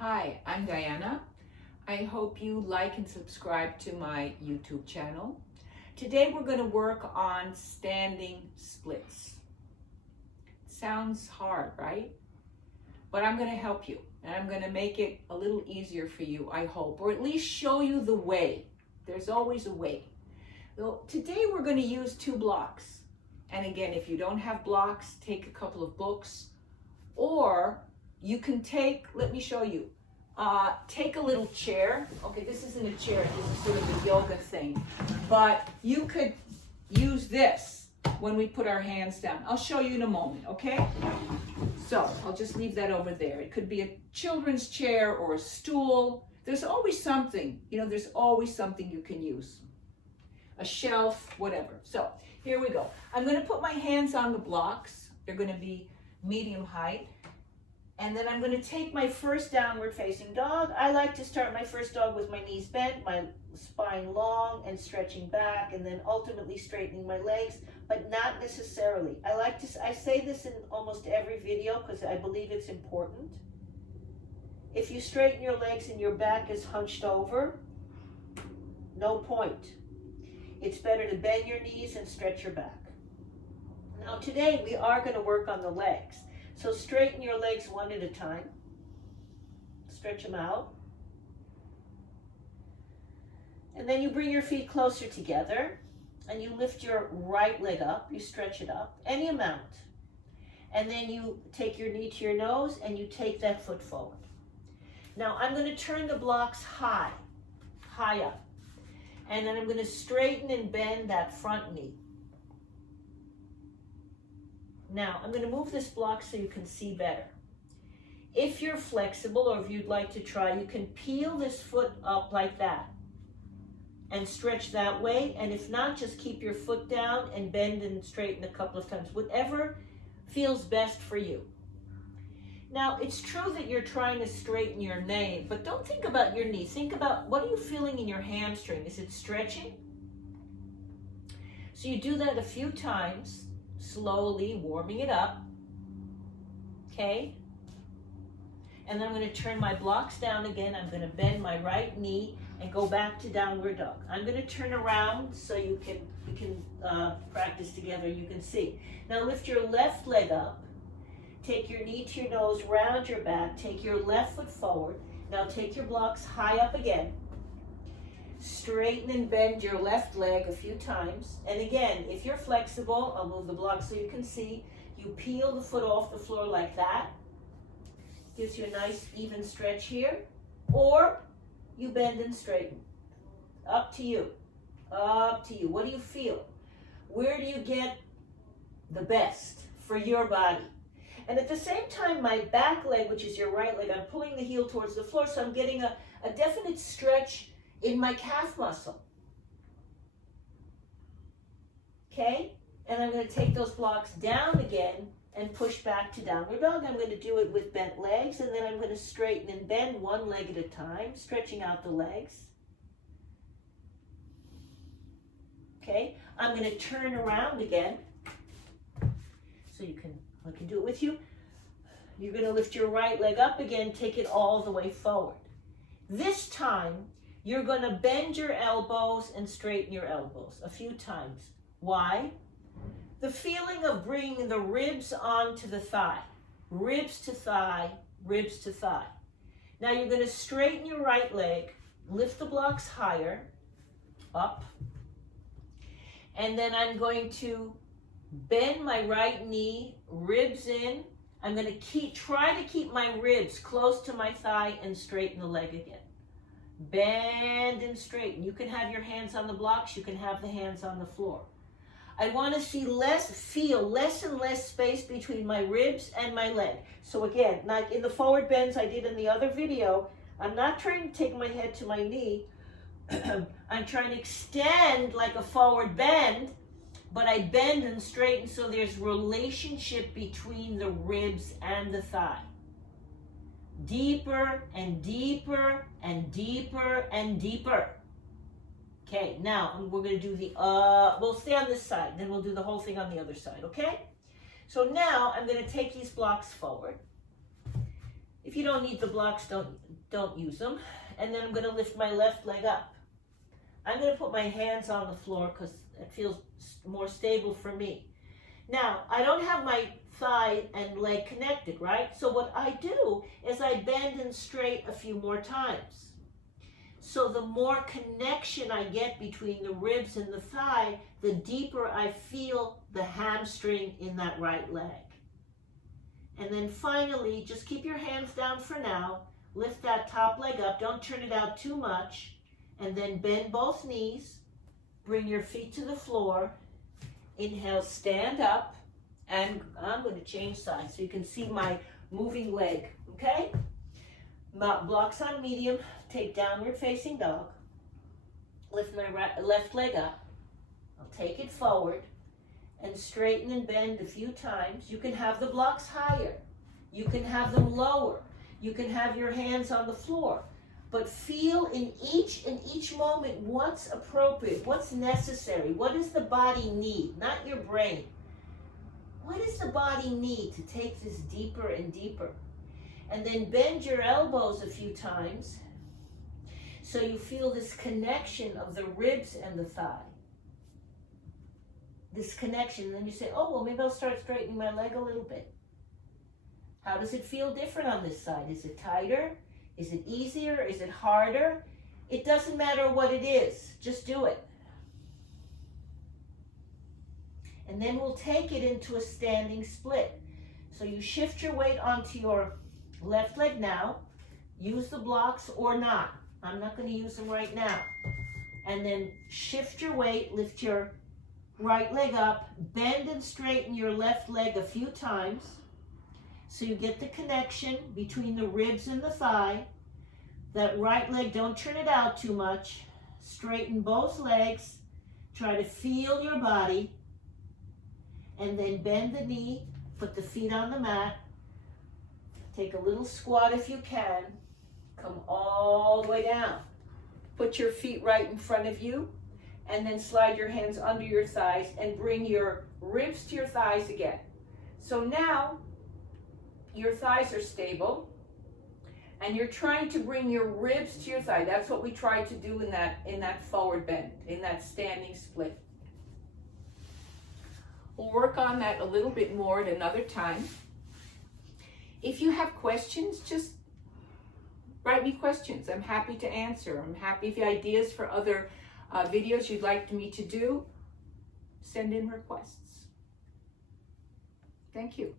Hi, I'm Diana. I hope you like and subscribe to my YouTube channel. Today we're going to work on standing splits. Sounds hard, right? But I'm going to help you, and I'm going to make it a little easier for you, I hope, or at least show you the way. There's always a way. So today we're going to use 2 blocks. And again, if you don't have blocks, take a couple of books, or you can take, let me show you, take a little chair. Okay, this isn't a chair, this is sort of a yoga thing. But you could use this when we put our hands down. I'll show you in a moment, okay? So I'll just leave that over there. It could be a children's chair or a stool. There's always something, there's always something you can use. A shelf, whatever. So here we go. I'm going to put my hands on the blocks. They're going to be medium height. And then I'm going to take my first downward facing dog. I like to start my first dog with my knees bent, my spine long and stretching back, and then ultimately straightening my legs, but not necessarily. I say this in almost every video because I believe it's important. If you straighten your legs and your back is hunched over, no point. It's better to bend your knees and stretch your back. Now today we are going to work on the legs. So straighten your legs one at a time. Stretch them out. And then you bring your feet closer together and you lift your right leg up. You stretch it up, any amount. And then you take your knee to your nose and you take that foot forward. Now I'm going to turn the blocks high up. And then I'm going to straighten and bend that front knee. Now, I'm going to move this block so you can see better. If you're flexible or if you'd like to try, you can peel this foot up like that and stretch that way. And if not, just keep your foot down and bend and straighten a couple of times. Whatever feels best for you. Now, it's true that you're trying to straighten your knee, but don't think about your knee. Think about, what are you feeling in your hamstring? Is it stretching? So you do that a few times. Slowly warming it up, okay? And then I'm going to turn my blocks down again. I'm going to bend my right knee and go back to downward dog. I'm going to turn around so you can practice together. You can see. Now lift your left leg up. Take your knee to your nose, round your back. Take your left foot forward. Now take your blocks high up again. Straighten and bend your left leg a few times. And again, if you're flexible, I'll move the block so you can see. You peel the foot off the floor like that. Gives you a nice even stretch here. Or you bend and straighten. Up to you. Up to you. What do you feel? Where do you get the best for your body? And at the same time, my back leg, which is your right leg, I'm pulling the heel towards the floor, so I'm getting a definite stretch in my calf muscle. Okay? And I'm going to take those blocks down again and push back to downward dog. I'm going to do it with bent legs, and then I'm going to straighten and bend one leg at a time, stretching out the legs. Okay? I'm going to turn around again so I can do it with you. You're going to lift your right leg up again, take it all the way forward. This time, you're going to bend your elbows and straighten your elbows a few times. Why? The feeling of bringing the ribs onto the thigh. Ribs to thigh, ribs to thigh. Now you're going to straighten your right leg, lift the blocks higher, up. And then I'm going to bend my right knee, ribs in. I'm going to try to keep my ribs close to my thigh and straighten the leg again. Bend and straighten. You can have your hands on the blocks. You can have the hands on the floor. I want to feel less and less space between my ribs and my leg. So again, like in the forward bends I did in the other video, I'm not trying to take my head to my knee. I'm trying to extend like a forward bend, but I bend and straighten so there's relationship between the ribs and the thigh. Deeper and deeper and deeper and deeper. Okay, now we're going to do we'll stay on this side, then we'll do the whole thing on the other side, okay? So now I'm going to take these blocks forward. If you don't need the blocks, don't use them. And then I'm going to lift my left leg up. I'm going to put my hands on the floor because it feels more stable for me. Now, I don't have my thigh and leg connected, right? So what I do is I bend and straight a few more times. So the more connection I get between the ribs and the thigh, the deeper I feel the hamstring in that right leg. And then finally, just keep your hands down for now. Lift that top leg up. Don't turn it out too much. And then bend both knees. Bring your feet to the floor. Inhale, stand up. And I'm going to change sides so you can see my moving leg. Okay? Blocks on medium. Take downward facing dog. Lift my left leg up. I'll take it forward. And straighten and bend a few times. You can have the blocks higher. You can have them lower. You can have your hands on the floor. But feel in each moment what's appropriate, what's necessary. What does the body need? Not your brain. What does the body need to take this deeper and deeper? And then bend your elbows a few times so you feel this connection of the ribs and the thigh. This connection, and then you say, oh, well, maybe I'll start straightening my leg a little bit. How does it feel different on this side? Is it tighter? Is it easier? Is it harder? It doesn't matter what it is. Just do it. And then we'll take it into a standing split. So you shift your weight onto your left leg now. Use the blocks or not. I'm not going to use them right now. And then shift your weight, lift your right leg up, bend and straighten your left leg a few times so you get the connection between the ribs and the thigh. That right leg, don't turn it out too much. Straighten both legs. Try to feel your body. And then bend the knee, put the feet on the mat. Take a little squat if you can. Come all the way down. Put your feet right in front of you. And then slide your hands under your thighs and bring your ribs to your thighs again. So now your thighs are stable and you're trying to bring your ribs to your thigh. That's what we try to do in that forward bend, in that standing split. We'll work on that a little bit more at another time. If you have questions, just write me questions. I'm happy to answer. I'm happy if you have ideas for other videos you'd like me to do, send in requests. Thank you.